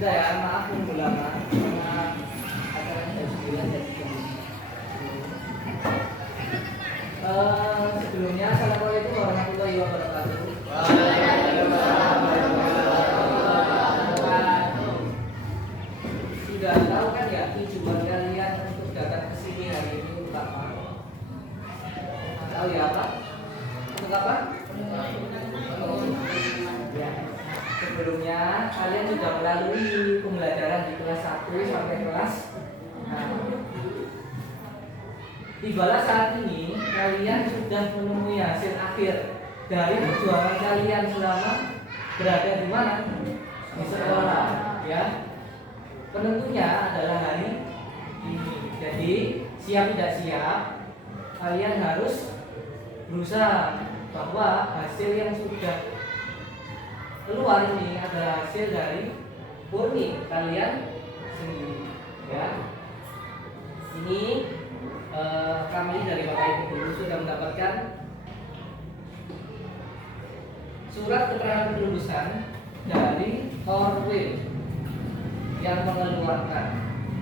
Sudah ya, maaf menunggu lama karena acaranya jam 9 jadi sebelumnya assalamualaikum warahmatullahi wabarakatuh. Sudah tahu kan ya tujuan kalian untuk datang ke sini hari ini untuk apa? Tahu ya apa? Untuk apa? Ya. Sebelumnya kalian sudah melalui pembelajaran di kelas 1 sampai kelas 6. Tibalah saat ini kalian sudah menemui hasil akhir dari perjuangan kalian selama berada di mana? Di sekolah, ya. Penentunya adalah hari ini. Jadi siap tidak siap, kalian harus berusaha bahwa hasil yang sudah keluar ini adalah hasil dari murni kalian sendiri, ya. Ini kami dari Bapak Ibu Guru sudah mendapatkan surat keterangan kelulusan dari Orwell yang mengeluarkan,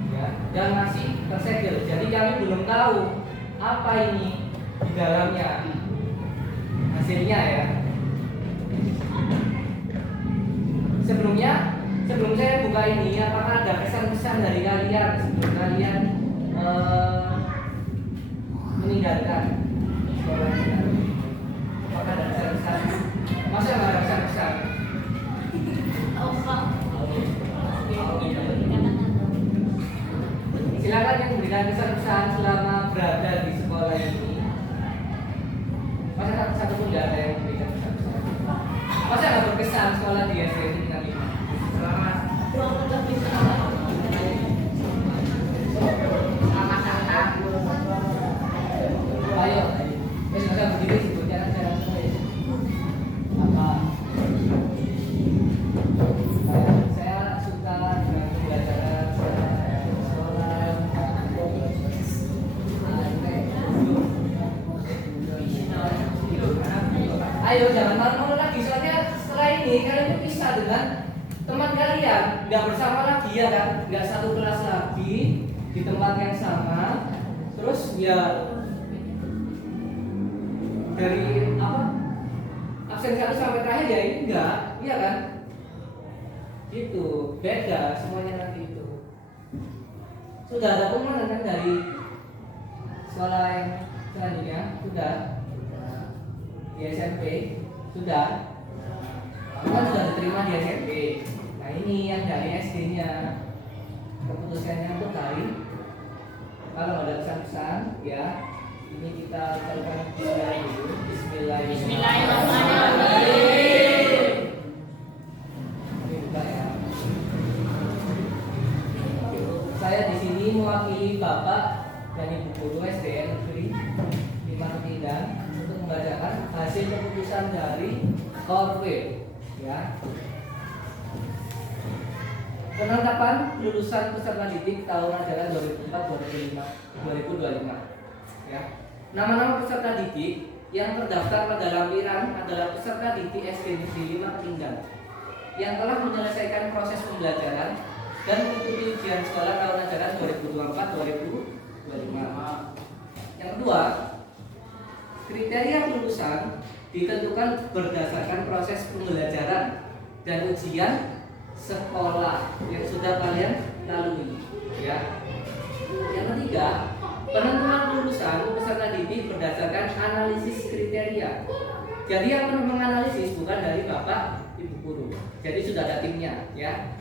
ya, dan masih tersegel. Jadi kami belum tahu apa ini di dalamnya hasilnya, ya. Sebelum saya buka ini, apakah ada kesan-kesan dari kalian sebelum kalian meninggalkan sekolah kita? Apakah ada kesan-kesan? Masa nggak ada kesan-kesan? Silakan yang memberikan kesan-kesan selama berada di sekolah ini. Masa satu pun tidak ada yang memberikan kesan-kesan? Masa nggak berkesan sekolah di SD ini kali? Selamat. Ayo, bisa berdiri sebutnya saya apa? Saya suka dengan pembelajaran sekolah. Ayo jangan malu-malu lagi, soalnya setelah ini kalian bisa dengan teman kalian, nggak bersama lagi, ya kan? Nggak satu kelas lagi di tempat yang sama. Terus ya dari apa? Absen 1 sampai terakhir ya ini enggak, iya kan? Itu beda semuanya nanti itu. Sudah ada pengumuman kan dari sekolah yang selanjutnya? Sudah. Di SMP sudah. Kan sudah diterima di SMP. Nah ini yang dari SD-nya keputusannya untuk hari. Kalau ada pesan-pesan, ya ini kita ucapkan Bismillahirrahmanirrahim. Ini buka ya. Saya di sini mewakili Bapak dan Ibu Guru SDN Negeri 5 Ketindang untuk membacakan hasil keputusan dari Orwell, ya. Penetapan lulusan peserta didik tahun ajaran 2024-2025, ya. Nama-nama peserta didik yang terdaftar pada lampiran adalah peserta didik SD Negeri 5 Ketindang yang telah menyelesaikan proses pembelajaran dan mengikuti ujian sekolah tahun ajaran 2024-2025. Yang kedua, kriteria kelulusan ditentukan berdasarkan proses pembelajaran dan ujian sekolah yang sudah kalian lalui, ya. Yang ketiga, penentuan kelulusan peserta didik berdasarkan analisis kriteria. Jadi yang menganalisis bukan dari Bapak Ibu Guru. Jadi sudah ada timnya, ya.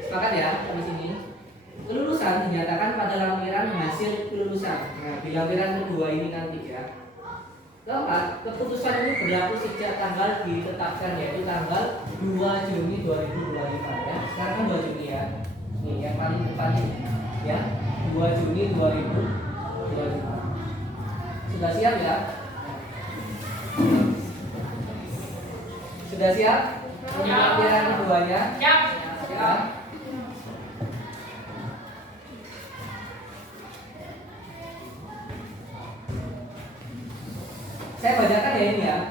Sepakat ya di sini. Kelulusan dinyatakan pada lampiran hasil kelulusan. Nah, di lampiran kedua ini nanti, ya. Keempat, keputusan ini berlaku sejak tanggal ditetapkan, yaitu tanggal 2 Juni 2025, ya. Sekarang kan 2 Juni, ya. Nih yang paling depan ini, ya. 2 Juni 2025. Sudah siap, ya? Sudah siap? Lampiran keduanya? Siap. Ya. Saya bacakan ya ini, ya.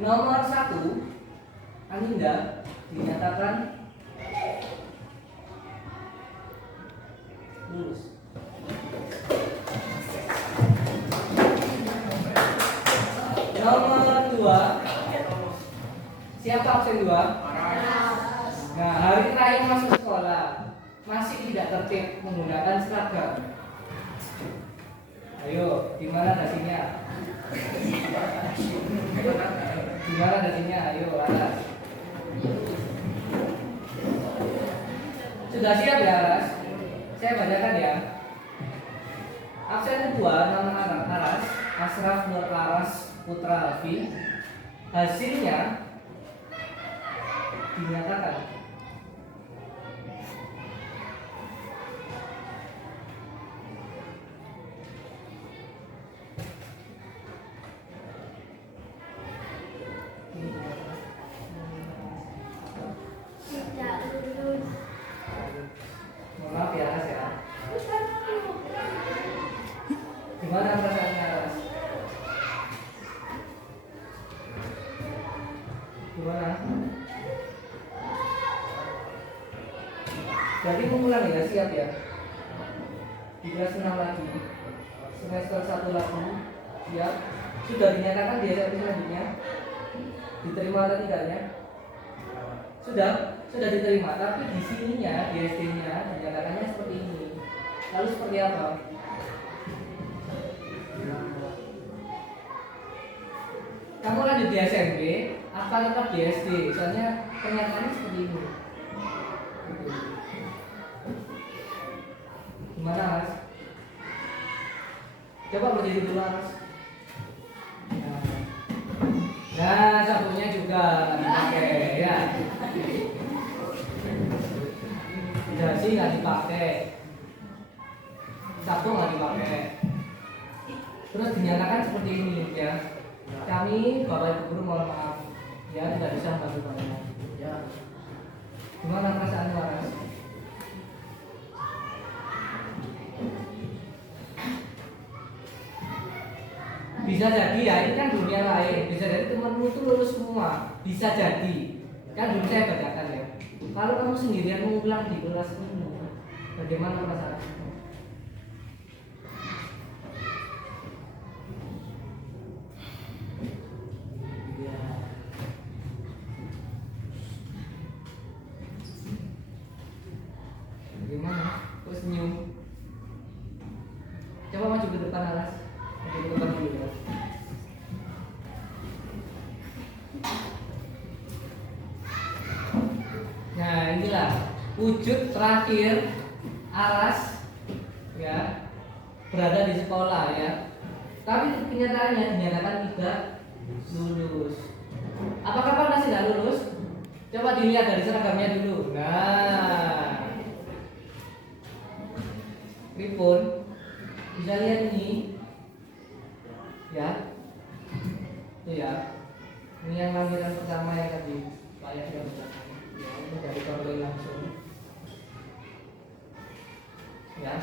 Nomor 1, Aninda dinyatakan lulus. Nomor 2, siapa absen 2? Nah, hari terakhir masuk sekolah masih tidak tertib menggunakan seragam. Ayo, gimana dasinya? Gimana dasinya? Ayo, Aras. Sudah siap ya, Aras? Saya bacakan ya. Absen kedua nama Aras, Asraf Nur Laras Putra Alfi. Hasilnya dinyatakan maaf ya Aras ya. Gimana perasaannya Aras? Gimana? Jadi mengulang ya, siap ya. 3 senam lagi. Semester 1 lagi. Siap. Sudah dinyatakan di SMP selanjutnya. Diterima atau tidaknya? Sudah diterima, tapi di sininya, di SD-nya dinyatakannya seperti ini. Lalu seperti apa? Kamu lanjut di SMP, apa tetap di SD? Soalnya kenyataannya seperti ini. Gimana Mas? Coba berdiri dulu Mas. Nah, sabunnya juga dipakai ya. Dasi nggak dipakai, sabun nggak dipakai. Terus dinyatakan seperti ini ya. Kami Bapak Ibu Guru mohon maaf ya tidak bisa membantu kalian. Ya. Gimana perasaan Mas? Bisa jadi ya, ini kan dunia lain. Bisa jadi temanmu itu lulus semua. Bisa jadi. Kan dulu saya bacakan ya. Kalau kamu sendirian mengulang di kelas ini, bagaimana perasaan? Bagaimana? Kok senyum? Coba maju ke depan Alas. Maju ke depan dulu ya. Nah inilah wujud terakhir Aras ya berada di sekolah ya. Tapi kenyataannya dinyatakan tidak lulus. Apakah pernah tidak lulus? Coba dilihat dari seragamnya dulu. Nah, Ripun bisa lihat ini ya. Itu ya. Ini yang lampiran pertama yang tadi layak sudah bacakan. Ya, ini dari kontrol langsung. Ya.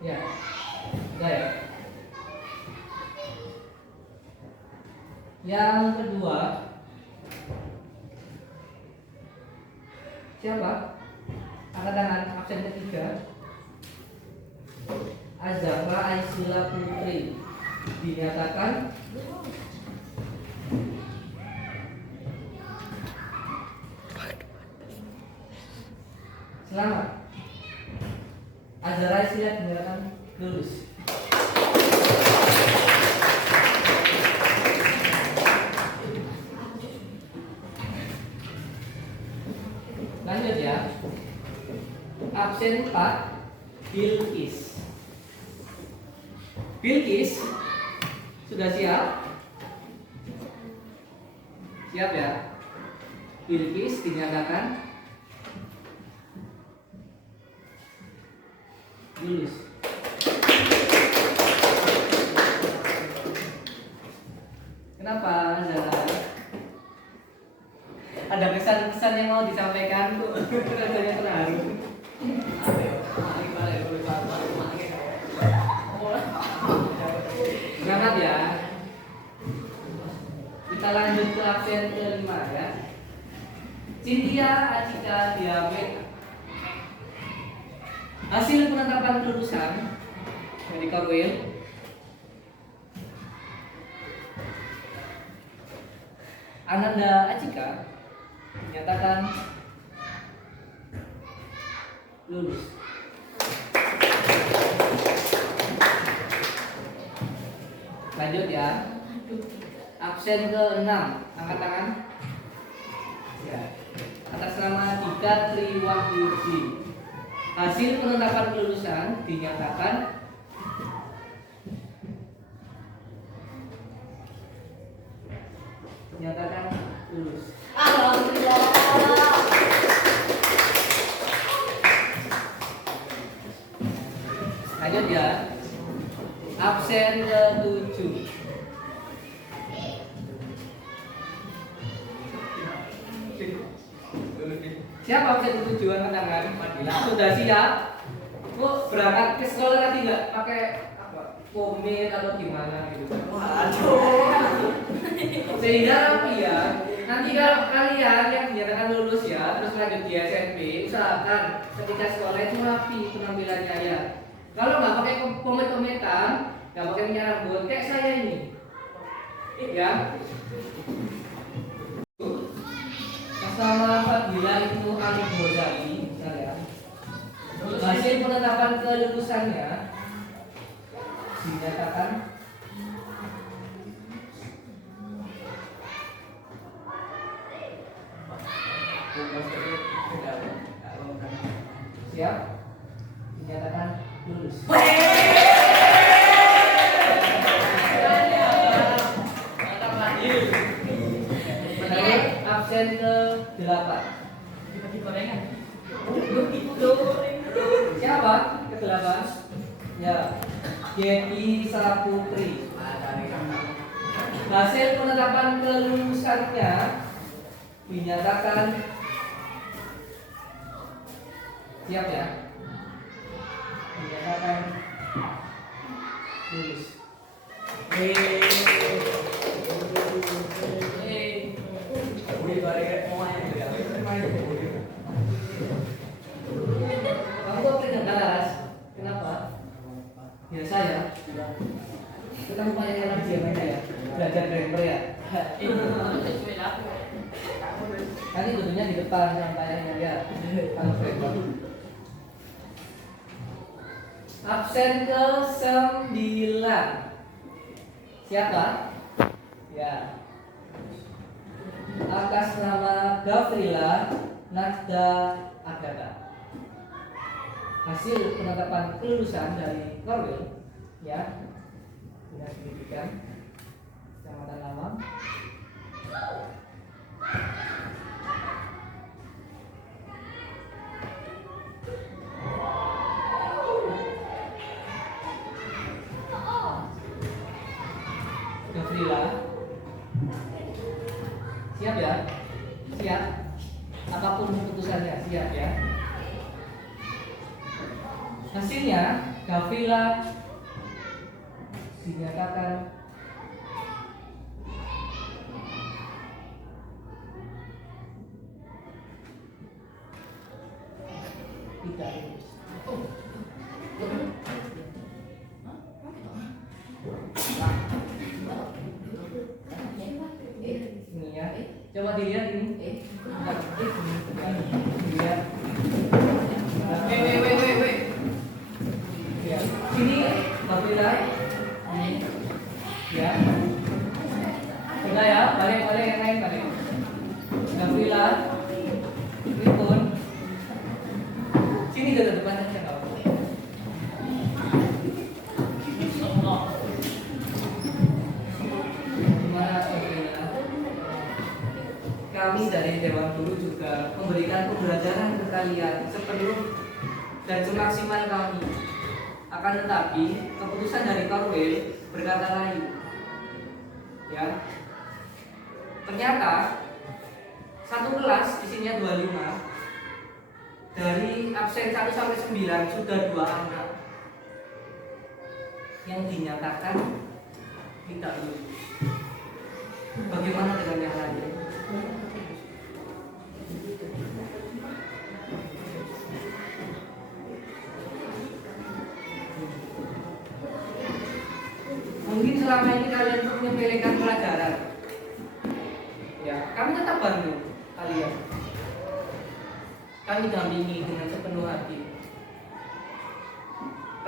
Ya. Sudah ya. Yang kedua siapa? Angkat tangan absen ketiga. Azahra Aisyila Putri dinyatakan selamat. Azahra Aisyila dinyatakan lulus. Lanjut ya. Absen 4 Bilqis. Bilqis sudah siap? Siap ya? Bilqis dinyatakan lulus. Kenapa Zara? Ada pesan-pesan yang mau disampaikan Bu? Rasanya terharu. Berangkat ya. Kita lanjut. Lanjut ke absen kelima ya. Cynthia Acika Diamet. Hasil penetapan kelulusan dari Korwil. Ananda Acika dinyatakan lulus. Lanjut ya. Absen ke-6, angkat tangan. Ya. Atas nama Dika Triwahyudi. Hasil penetapan kelulusan dinyatakan lulus. Alhamdulillah. Lanjut ya. Absen ke-7. Siapa absen ke-7 angkat tangan? Sudah siap? Kok berangkat ke sekolah tadi nggak pakai apa? Komit atau gimana gitu? Waduh. Sehingga apa ya? Nanti kalau kalian yang dinyatakan lulus ya, terus lanjut di SMP, usahakan ketika sekolah itu rapi penampilannya ya. Kalau nggak pakai komit-komitan, nggak pakai minyak rambut, kayak saya ini, ya. Bersama Fadila itu Alif Bozali, saya. Hasil penetapan kelulusannya dinyatakan siap, dinyatakan lulus. Absen ke-8. Siapa ke-8? Ya, Yeti Saraputri. Hasil penetapan kelulusannya dinyatakan siap ya. Dinyatakan lulus. Kamu kok peringatan Laras? Kenapa? Biasa ya. Kita mau banyak yang lagi ya, belajar grammar ya. Nanti duduknya di depan sampainya ya. Kalau grammar. Absen ke-9. Siapa? Ya. Atas nama Gavrila Najda Agatha. Hasil penetapan kelulusan dari Korwil ya. Dinas Pendidikan Kecamatan Lamang. Gavrila. Siap ya? Siap? Apapun keputusannya, siap ya? Hasilnya, Gavrila dinyatakan tidak lulus. Ini ya, coba dilihat ini. Dilihat. Ya. Sini Gavrila. Ya. Sudah ya, balik yang lain balik. Gavrila. Ripun. Sini ke depan aja kau. Gimana Gavrila? Kami dari Dewan Guru juga memberikan pembelajaran ke kalian sepenuh dan semaksimal kami. Akan tetapi keputusan dari Korwil berkata lain. Ya. Ternyata satu kelas isinya 25. Dari absen 1 sampai 9 sudah 2 anak yang dinyatakan tidak lulus. Bagaimana dengan yang lain? Mungkin selama ini kalian tuh menyepelekan pelajaran. Ya, kami tetap bantu kalian. Kami dampingi dengan sepenuh hati.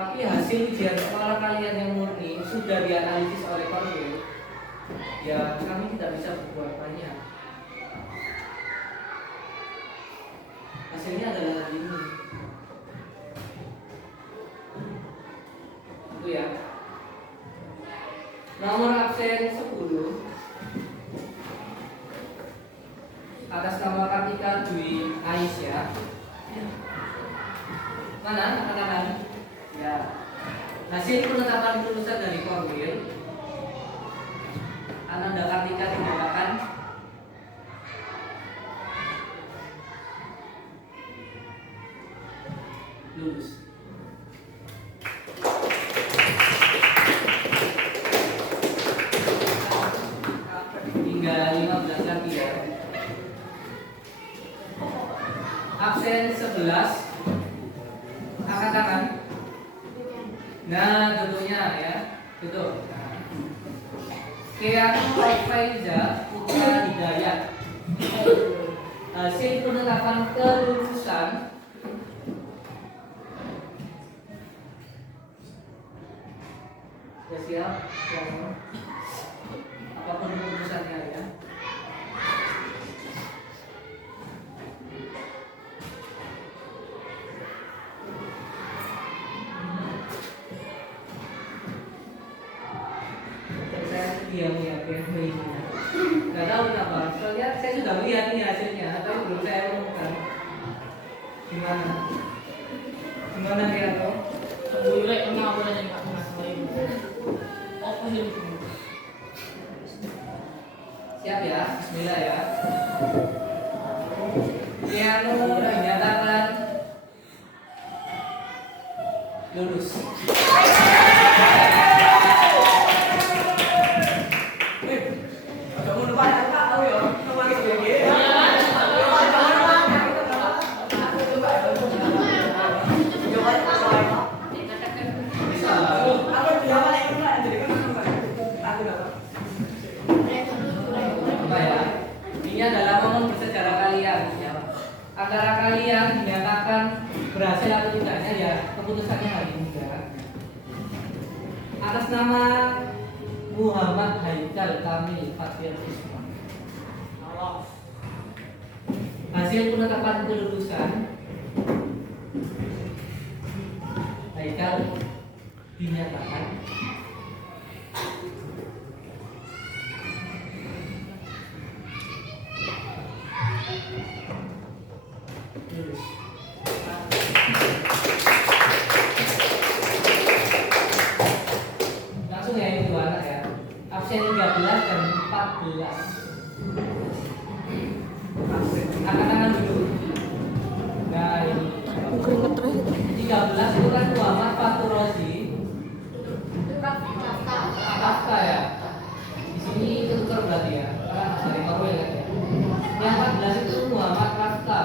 Tapi hasil ujian sekolah kalian yang murni sudah dianalisis oleh Korwil. Ya, kami tidak bisa berbuat banyak. Hasilnya adalah ini. Itu ya. Nomor absen 10 atas nama Kartika Dwi Aisyah. Mana anak-anak? Ya. Hasil penetapan lulusan dari Korwil, Ananda Kartika dinyatakan lulus. Tinggal 15 lagi ya. Absen 11. Angkat tangan. Nah, duduknya ya. Duduk. Keanu Faiza Putra Hidayat. Hasil penetapan kelulusan ya siap yang apapun keputusannya ya. Saya diam ya, nggak tahu kenapa. Soalnya saya sudah melihat ini hasilnya, tapi belum saya umumkan. Gimana? Gimana ya toh? Boleh kena apa aja nggak pernah selain. Apa yang Siap ya, Bismillah ya. Keanu dinyatakan lulus. Apa ya? Ini adalah momen bersejarah kalian ya. Antara kalian dinyatakan berhasil atau tidaknya ya keputusannya hari ini ya. Atas nama Muhammad Haikal Kamil Fatir Isma, hasil penetapan kelulusan Haikal dinyatakan lulus. Langsung ya ini dua anak ya. Absen 13 dan 14. Angkat-angkat dulu. Nah ini 13 itu kan Muhammad Fatur Rozi. Kafka ya. Di sini ketukar berarti ya. Karena dari Korwil kan ya. Yang 14 itu Muhammad Kafka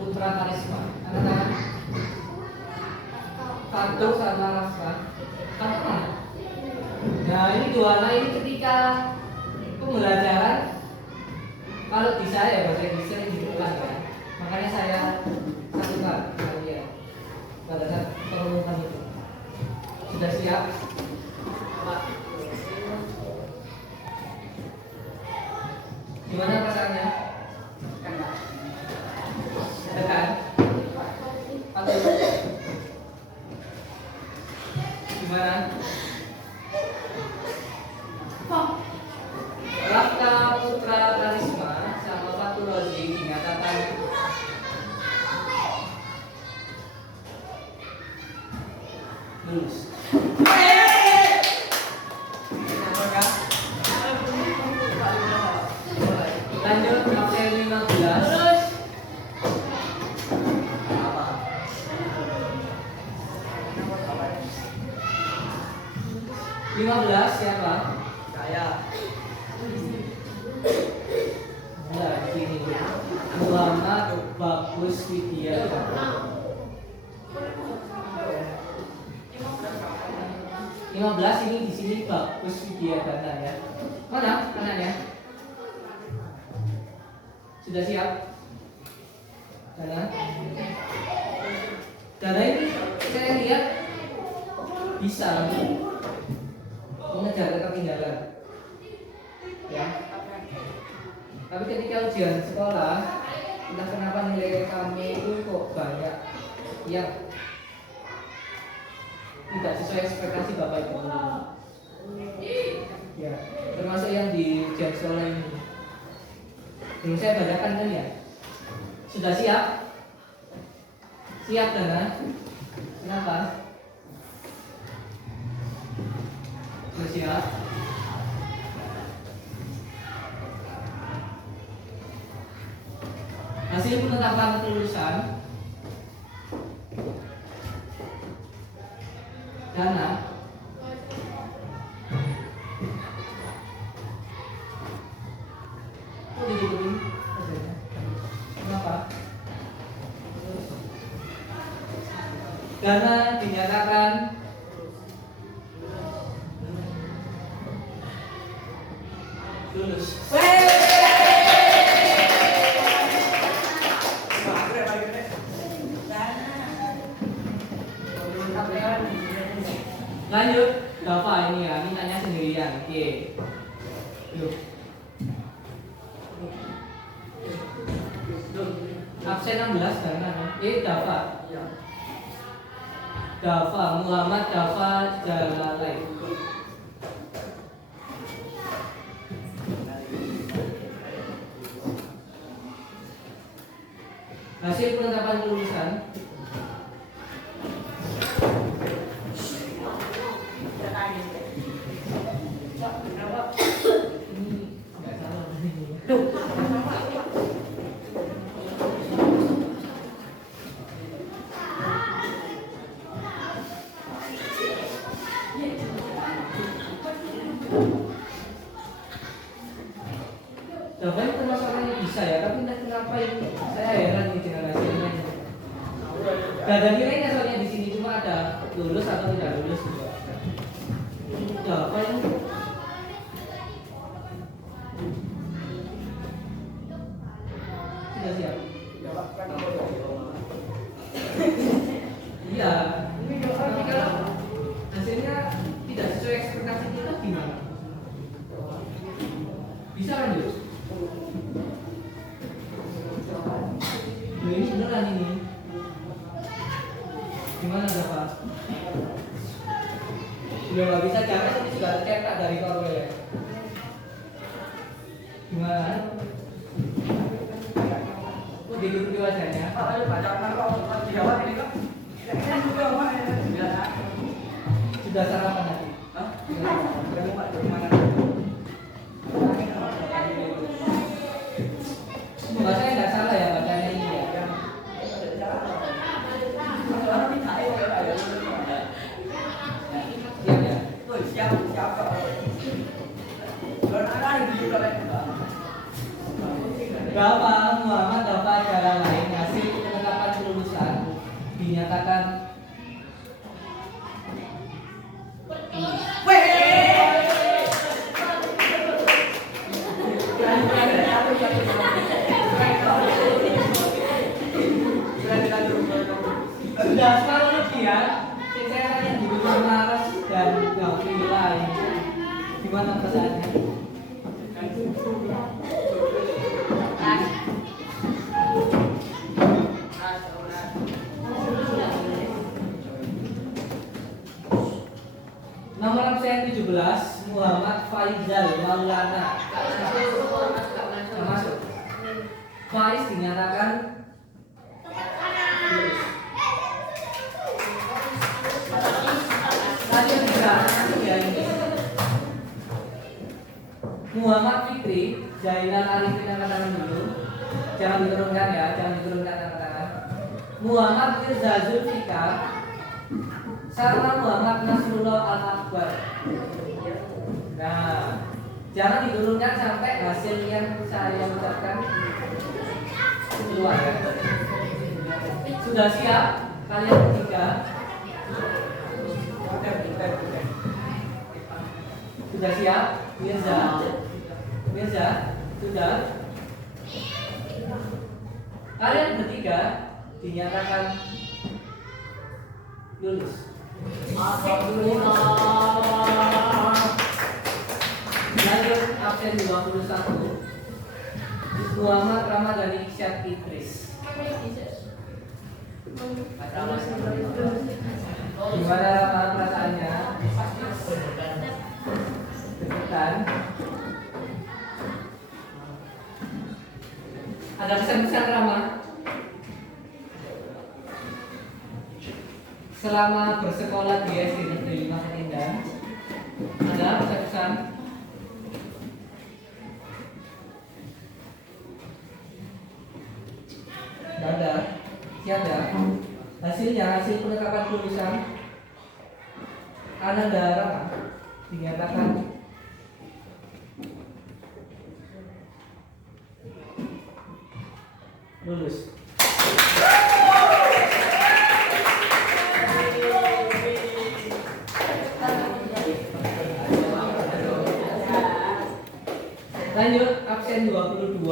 Putra Karisma. Angkat-angkat. Fatur sama Kafka. Kafka. Nah ini dua anak ini ketika pembelajaran, kalau di saya bahasa Indonesia ini diulang ya. Makanya saya satukan kalian pada saat perumusan itu. Sudah siap? Gimana perasaannya? Tekan? Atau gimana? Rafka Putra Karisma sama Fatur Rozi dinyatakan lulus. Lanjut absen 15. 15 siapa? Saya. Kuswidya. 15 ini di sini bagus Widyadana ya. Mana anaknya? Sudah siap? Dana? Dana ini saya lihat bisa mengejar ketertinggalan. Ya. Tapi ketika ujian sekolah, entah kenapa nilai kami itu kok banyak yang tidak sesuai ekspektasi Bapak Ibu. Ya, termasuk yang di ujian sekolah ini. Belum saya bacakan kan ya. Sudah siap? Siap Dana? Kenapa? Sudah siap? Hasil penetapan kelulusan Dana kok digituin hasilnya? Kenapa? Dana dinyatakan lulus. Lanjut, Bapak ini ya, mintanya sendirian. Oke. Yuk. Absen 16 karena Dava. Dava, Muhammad Dava Jalalain. Hasil penetapan kelulusan Dava ini termasuk orang yang bisa ya, tapi entah kenapa ini saya heran ini dengan hasilnya. Gak ada nilainya soalnya di sini, cuma ada lulus atau tidak lulus juga. Dava ini sudah siap? Iya, tapi kalau hasilnya tidak sesuai ekspektasi kita gimana? Bisa lanjut? Ini beneran ini. Gimana Bapak? Sudah nggak bisa jangan ini sudah tercetak dari Korwil ya. Gimana? Kok gitu wajahnya? Sudah sarapan tadi? Semoga saya nggak salah ya bacanya ini ya. Siap ya? Bapak Muhammad Bapak Jalalain hasil penetapan kelulusan dinyatakan sudah sekarang ujian saya yang di Maras dan Gavila ini gimana perasaannya? Nomor absen 17 Muhammad Faizal Maulana masuk. Faiz dinyatakan tadi ya ini Muhammad Fikri Zainal Arifin angkat tangan dulu, jangan diturunkan ya, jangan diturunkan angkat tangan. Muhammad Mirza Zulfikar serta Muhammad Nasrullah Al-Akbar. Nah, jangan diturunkan sampai hasil yang saya ucapkan keluar ya. Sudah siap? Kalian bertiga? Sudah siap? Mirza? Mirza? Sudah? Kalian bertiga dinyatakan lulus. Lanjut absen 21. Muhammad Ramadhani Syed Idris. Gimana perasaannya? Deg-degan? Ada pesan-pesan Rama? Selama bersekolah di SD Negeri 5 Seringan, ada pesan-pesan? Tidak ada. Siapa? Hasilnya, hasil penetapan kelulusan Ananda Rama dinyatakan lulus. Lanjut absen 22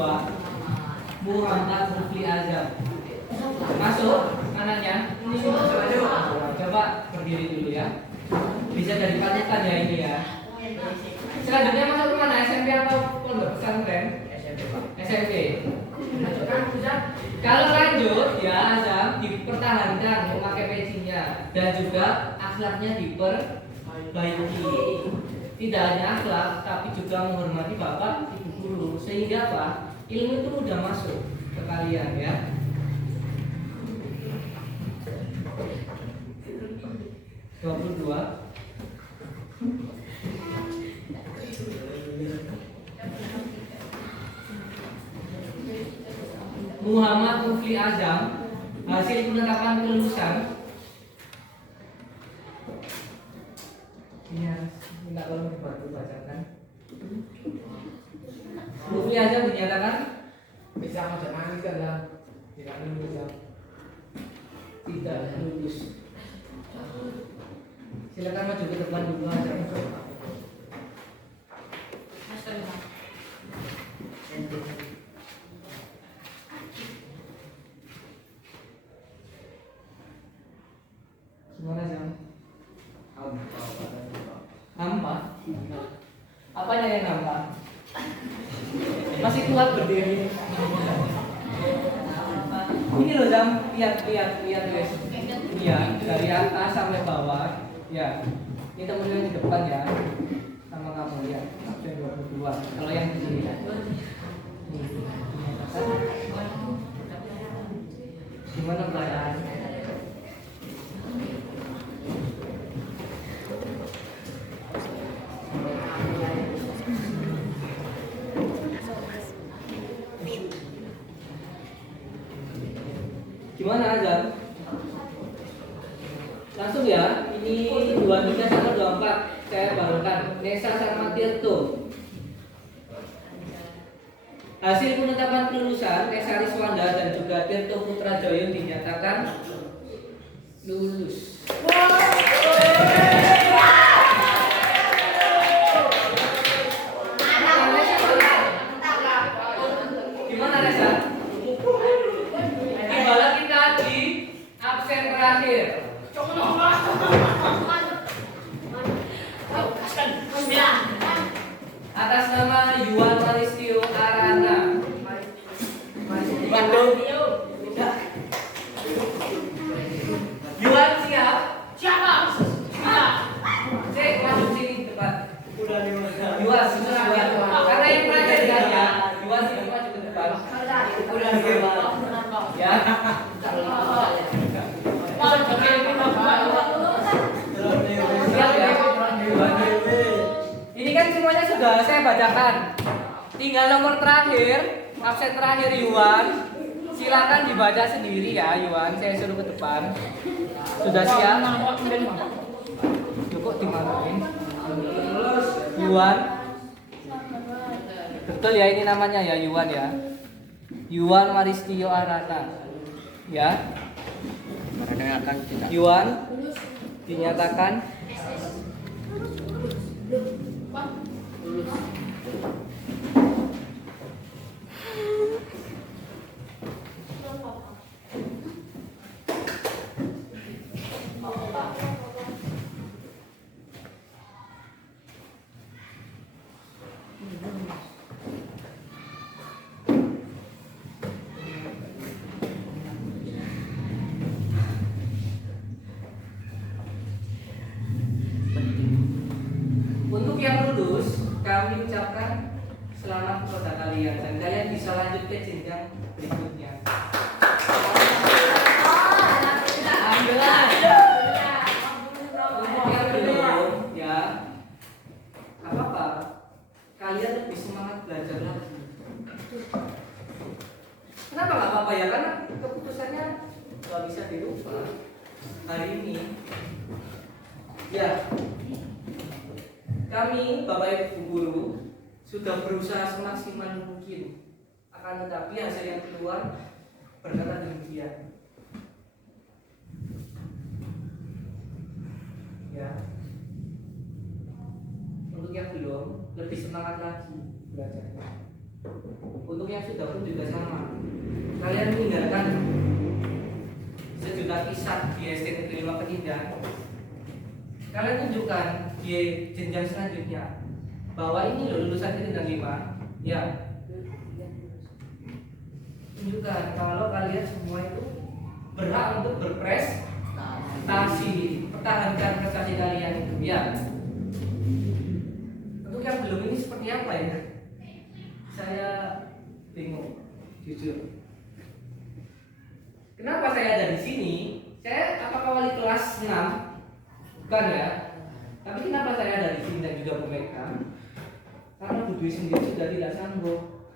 Muhammad Rufli Azam. Masuk anaknya. Coba berdiri dulu ya. Bisa dari panikan ya ini ya. Selanjutnya masuk kemana? SMP atau pondok pesantren? SMP. Kalau lanjut ya Azam dipertahankan memakai pecinya dan juga akhlaknya diperbaiki. Tidak hanya akhlak tapi juga menghormati bapak ibu guru sehingga apa? Ilmu itu mudah masuk ke kalian ya. Dua. Muhammad Rufli Azam, hasil penetapan kelulusan. Ini harus minta tolong dibantu bacakan. Rufli Azam dinyatakan Bisa macam nangis kan lah. Tidak lulus. tidak lulus. Silakan maju ke depan dulu aja. Gimana Jam? Hampa? Apanya yang hampa? Masih kuat berdiri. Ini loh Jam, lihat guys. Iya, dari atas sampai bawah. Ya, ini temennya di depan ya, sama kamu ya. Absen 22. Kalau yang di sini ya. Gimana perasaan? Gimana Azam? Langsung ya, ini 23 sama 24 saya barukan Nesa sama Tirto. Hasil penetapan kelulusan Nesa Riswanda dan juga Tirto Putra Joyo dinyatakan lulus. Gimana Nesa? Ibarat kita di absen terakhir. Atas nama Yuan Maristio Arana. Bandung. Yuan siap? Siapa? Cek masuk sini depan. Udah Yuan, karena yang terakhir ya. Yuan sini maju ke depan. Ya. Siap ya. Ini kan semuanya sudah saya bacakan. Tinggal nomor terakhir, absen terakhir Yuan. Silakan dibaca sendiri ya Yuan. Saya suruh ke depan. Sudah siap? Cukup dimarahin. Yuan. Betul ya ini namanya ya Yuan ya. Yuan Maristio Arana. Ya. Mereka akan tidak Yuan dinyatakan untuk yang lulus, kami ucapkan selamat kepada kalian dan kalian bisa lanjut ke jenjang berikutnya. Untuk yang belum, ya, apa-apa, kalian lebih semangat belajar lagi. Kenapa nggak apa-apa ya? Karena keputusannya nggak bisa dirubah hari ini. Ya, kami Bapak Ibu Guru sudah berusaha semaksimal mungkin, akan tetapi hasil yang keluar berkata demikian. Ya, untuk yang belum lebih semangat lagi belajarnya. Untuk yang sudah pun juga sama. Kalian meninggalkan sejuta kisah di SD Negeri 5 Penindan. Kalian tunjukkan di jenjang selanjutnya bahwa ini loh lulusan Penindan 5. Ya, tunjukkan kalau kalian semua itu berhak untuk berprestasi, pertahankan prestasi kalian itu. Ya, untuk yang belum ini seperti apa ya? Saya bingung, jujur. Kenapa saya ada di sini? Saya apakah wali kelas 6? Bukan ya. Tapi kenapa saya ada di sini dan juga pemegang? Karena Bu Dwi sendiri sudah tidak sanggup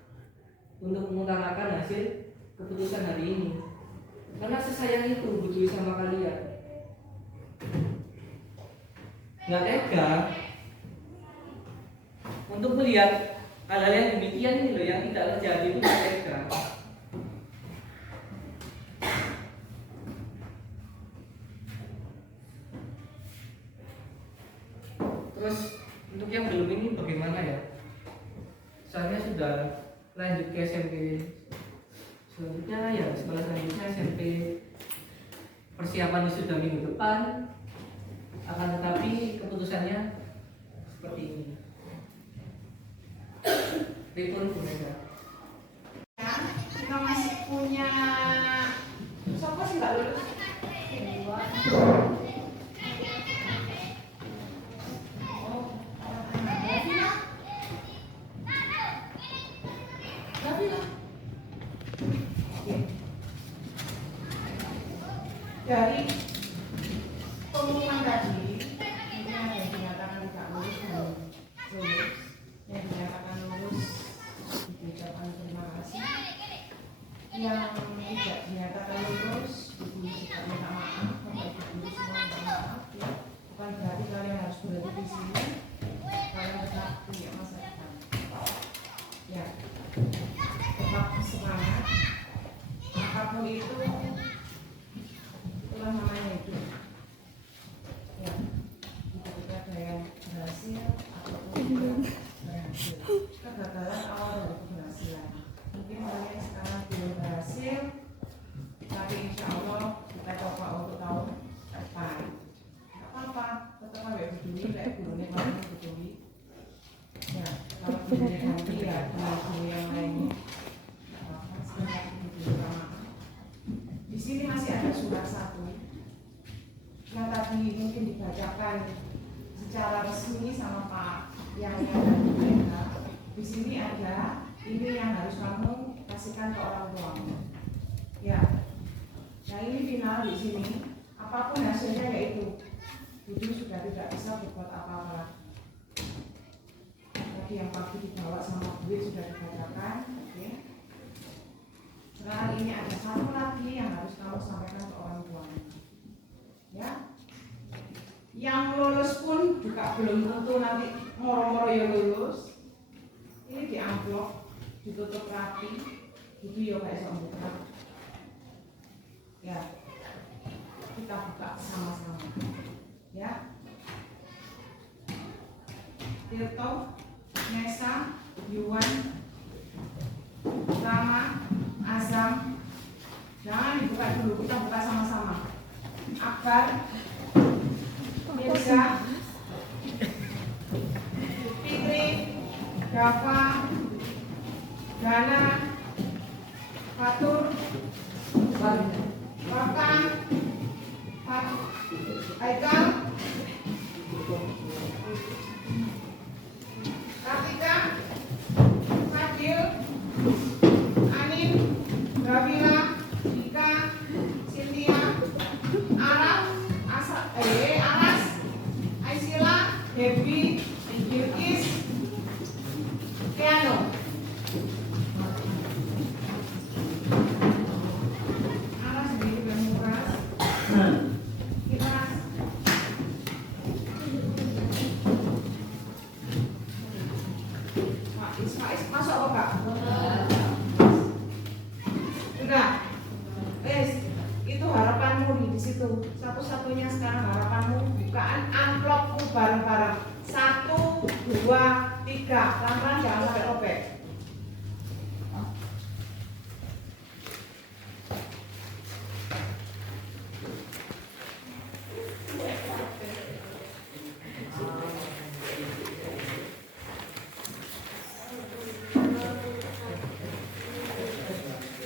untuk mengutarakan hasil keputusan hari ini. Karena sesayang itu Bu Dwi sama kalian. Nggak tega untuk melihat hal-hal yang demikian ini loh, yang tidak terjadi itu nggak tega. Terus untuk yang belum ini bagaimana ya? Saya sudah lanjut ke SMP selanjutnya, ya sekolah selanjutnya SMP. Persiapan sudah minggu depan, akan tetapi keputusannya seperti ini. Ripun Bu Mega. Kita masih punya siapa sih nggak lulus? Dari pengumuman tadi, ini ada yang dinyatakan tidak lulus dan lulus. Yang dinyatakan lulus diucapkan terima kasih. Yang tidak dinyatakan lulus, ibu juga minta maaf. Bapak ibu guru semua minta maaf. Ya. Bukan berarti kalian harus berada di sini. Kalian tetap punya masa depan. Ya, tetap semangat. Apapun itu, itulah namanya hidup. Ya, ketika ada yang berhasil ataupun tidak berhasil, kegagalan awal dari keberhasilan. Mungkin kalian sekarang belum berhasil, tapi insya Allah kita coba untuk tahun depan. Tidak apa-apa, tetap ambil peduli, kayak gurunya kemarin peduli. Ya, kalau gurunya ganti ya guru yang lainnya. Tidak apa-apa, sebentar peduli sama. Di sini masih ada surat 1 yang tadi mungkin dibacakan secara resmi sama Pak yang dan mereka. Di sini ada ini yang harus kamu kasihkan ke orang tuamu. Ya, nah ini final di sini. Apapun hasilnya yaitu, Budi sudah tidak bisa berbuat apa-apa. Tadi yang pagi dibawa sama Budi sudah dibacakan. Oke. Sekarang ini ada satu lagi yang harus kamu sampaikan ke orang tuamu. Ya, yang lulus pun juga belum tentu nanti moro-moro ya lulus. Ini di amplop, ditutup rapi, itu ya kayak buka. Ya, kita buka sama-sama. Ya. Tirto, Nesa, Yuwan, Rama, Azam. Jangan dibuka dulu, kita buka sama-sama. Akbar, Mirza, Fitri, Dava, Dana, Fatur, Wakan, Haikal, Kartika, Fadil, Anin, Gavila, Dika, Cynthia, Araf, Aras, Aisila, Debbie, Bilkis, Keanu. Aras ini bermuras. Kiras. Faiz masuk apa Kak? Enggak. Itu harapanmu di situ. Satu-satunya sekarang harapanmu bukaan amplopmu bareng-bareng. 1, 2, 3. Pelan-pelan jangan sampai robek.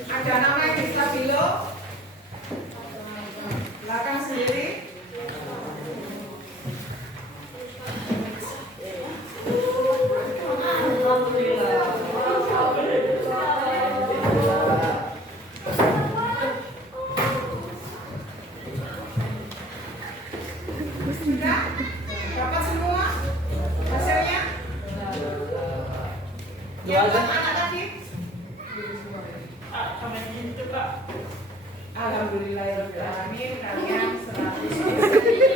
Ada nama yang di stabilo. Belakang sendiri. Sudah? Dapat semua hasilnya? Yang buat anak tadi? Alhamdulillahirrahmanirrahim. Kalian 100%.